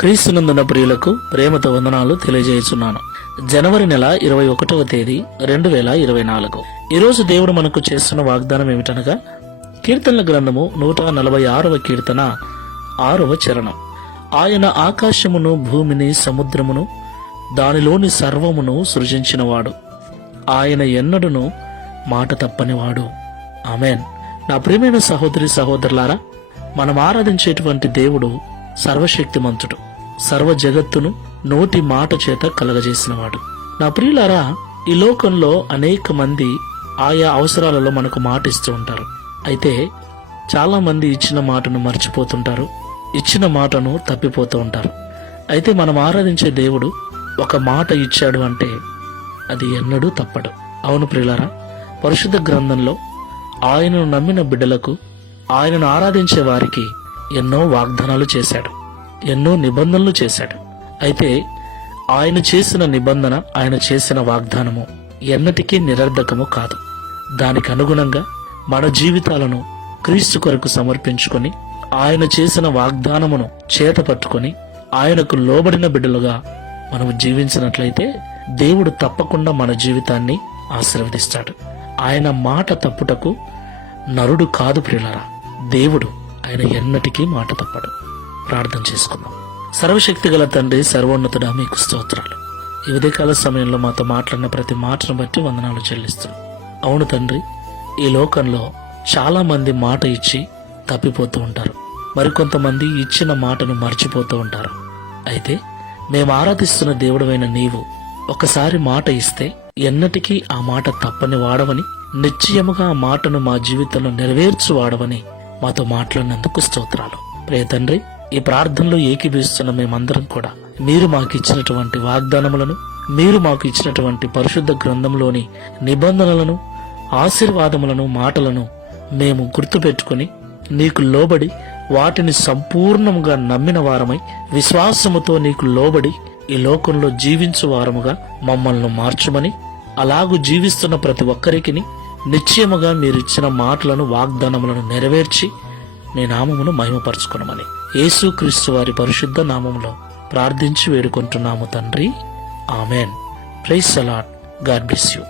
క్రీస్తునందున ప్రియులకు ప్రేమతో వందనాలు తెలియజేస్తున్నాను. జనవరి నెల 21వ తేదీ 2024. ఈరోజు దేవుడు మనకు చేస్తున్న వాగ్దానం ఏమిటనగా, కీర్తనల గ్రంథము 146వ కీర్తన 6వ చరణం. ఆయన ఆకాశమును, భూమిని, సముద్రమును, దానిలోని సర్వమును సృజించినవాడు. ఆయన ఎన్నడును మాట తప్పనివాడు. ఆమెన్. నా ప్రియమైన సహోదరి సహోదరులారా, మనం ఆరాధించేటువంటి దేవుడు సర్వశక్తిమంతుడు, సర్వ జగత్తును నోటి మాట చేత కలగజేసినవాడు. నా ప్రియులారా, ఈ లోకంలో అనేక మంది ఆయా అవసరాలలో మనకు మాట ఇస్తూ ఉంటారు. అయితే చాలా మంది ఇచ్చిన మాటను మర్చిపోతుంటారు, ఇచ్చిన మాటను తప్పిపోతూ ఉంటారు. అయితే మనం ఆరాధించే దేవుడు ఒక మాట ఇచ్చాడు అంటే అది ఎన్నడూ తప్పడు. అవును ప్రియులారా, పరిశుద్ధ గ్రంథంలో ఆయనను నమ్మిన బిడ్డలకు, ఆయనను ఆరాధించే వారికి ఎన్నో వాగ్దానాలు చేశాడు, ఎన్నో నిబంధనలు చేశాడు. అయితే ఆయన చేసిన నిబంధన, ఆయన చేసిన వాగ్దానము ఎన్నటికీ నిరర్ధకము కాదు. దానికి అనుగుణంగా మన జీవితాలను క్రీస్తు కొరకు సమర్పించుకొని, ఆయన చేసిన వాగ్దానమును చేత పట్టుకొని ఆయనకు లోబడిన బిడ్డలుగా మనము జీవించినట్లయితే దేవుడు తప్పకుండా మన జీవితాన్ని ఆశీర్వదిస్తాడు. ఆయన మాట తప్పుటకు నరుడు కాదు ప్రియులారా, దేవుడు. ఆయన ఎన్నటికీ మాట తప్పడు. ప్రార్థన చేసుకుందాం. సర్వశక్తి గల తండ్రి, సర్వోన్నతుడా, మీకు స్తోత్రాలు. ఈ ఉదయకాల సమయంలో మాతో మాట్లాడిన ప్రతి మాటను బట్టి వందనాలు చెల్లిస్తున్నాం. అవును తండ్రి, ఈ లోకంలో చాలా మంది మాట ఇచ్చి తప్పిపోతూ ఉంటారు. మరికొంతమంది ఇచ్చిన మాటను మర్చిపోతూ ఉంటారు. అయితే మేము ఆరాధిస్తున్న దేవుడవైన నీవు ఒకసారి మాట ఇస్తే ఎన్నటికీ ఆ మాట తప్పని వాడవని, నిశ్చయముగా ఆ మాటను మా జీవితంలో నెరవేర్చు వాడవని మాతో మాట్లాడినందుకు స్తోత్రాలు. ప్రియ తండ్రి, ఈ ప్రార్థనలో ఏకీభవిస్తున్న మేమందరం కూడా మీరు మాకు ఇచ్చినటువంటి వాగ్దానములను, మీరు మాకు ఇచ్చినటువంటి పరిశుద్ధ గ్రంథంలోని నిబంధనలను, ఆశీర్వాదములను, మాటలను మేము గుర్తుపెట్టుకుని నీకు లోబడి వాటిని సంపూర్ణంగా నమ్మిన వారమై, విశ్వాసముతో నీకు లోబడి ఈ లోకంలో జీవించు వారముగా మమ్మల్ని మార్చుమని, అలాగూ జీవిస్తున్న ప్రతి ఒక్కరికి నిశ్చయముగా మీరిచ్చిన మాటలను, వాగ్దానములను నెరవేర్చి నీ నామమును మహిమపరచుకొనమని యేసుక్రీస్తు వారి పరిశుద్ధ నామములో ప్రార్థించి వేడుకుంటున్నాము తండ్రి. Amen. Praise the Lord. God bless you.